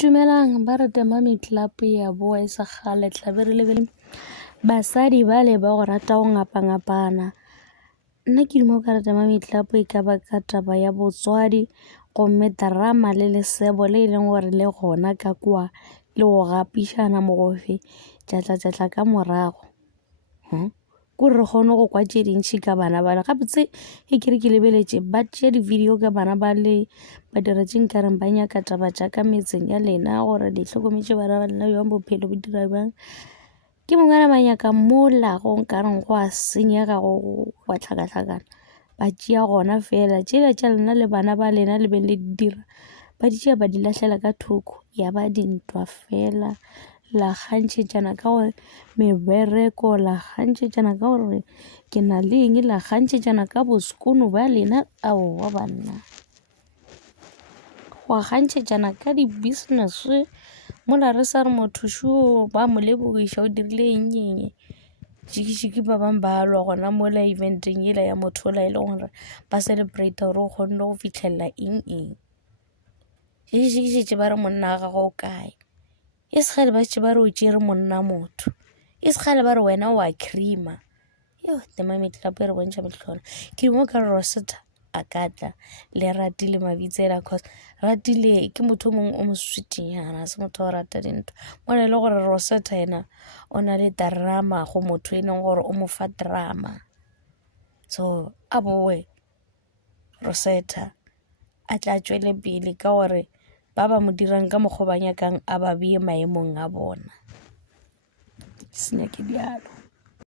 Dumelang ba re Temami Club ya boa e sa gale tlabe re lebele basadi ba le ba go rata go ngapa-ngapana. Nna ke dimo ka re Temami Club e ka ba ka taba ya botswadi gomme drama le lesebo le e leng gore le gona ka kwa le go gapišana mogofe tlatla ka morago kore re kgone go kwa tše dintšhi ka bana bale gape tse e kere ke lebeletše ba tšea di-video ka bana ba le ba dira tše nkareng ba nyaka taba tša ka metseng ya lena gore di hlokometše bana ba lena bjang bophelo bo dira bjang ke mongwe a manyaka mola go nkareng go a senyega go wa hlakahlakana ba tšea gona fela tšela tša lena le bana ba lena le be le dira ba di tšea ba di lahlela ka thoko ya ba dintwa fela la kgantšhetšana ka gore mebereko la kgantšhetšana ka gore ke na le eng la kgantšhetšana ka boskono ba lena aowa banna go kgantšhetšana ka di-business mola re sa re mothušo ba mo lebogiša o dirile eng šiki ba bang ba lwa gona mola eventeng yela ya motho ola e le gore ba celebrate gore o kgonne go fitlhelela eng šiki ba re monna ga gago o kae e segale ba tše ba re o tšere monna motho e segale ba re wena wa crema yo Temami Club e re bontšha metlholo ke mo ka Rosetta a ka tla le Ratile Mabitsela cause Ratile ke motho mongwe o mo sweetinyana se motho wa rata dintho mo le gore Rosetta yena o na le drama go motho e leng gore o mo fa drama so a boe Rosetta a tla tšwele pele ka gore ba ba mo dirang ka mokgwa ba nyakang a ba beye maemong a bona senyake bjalo.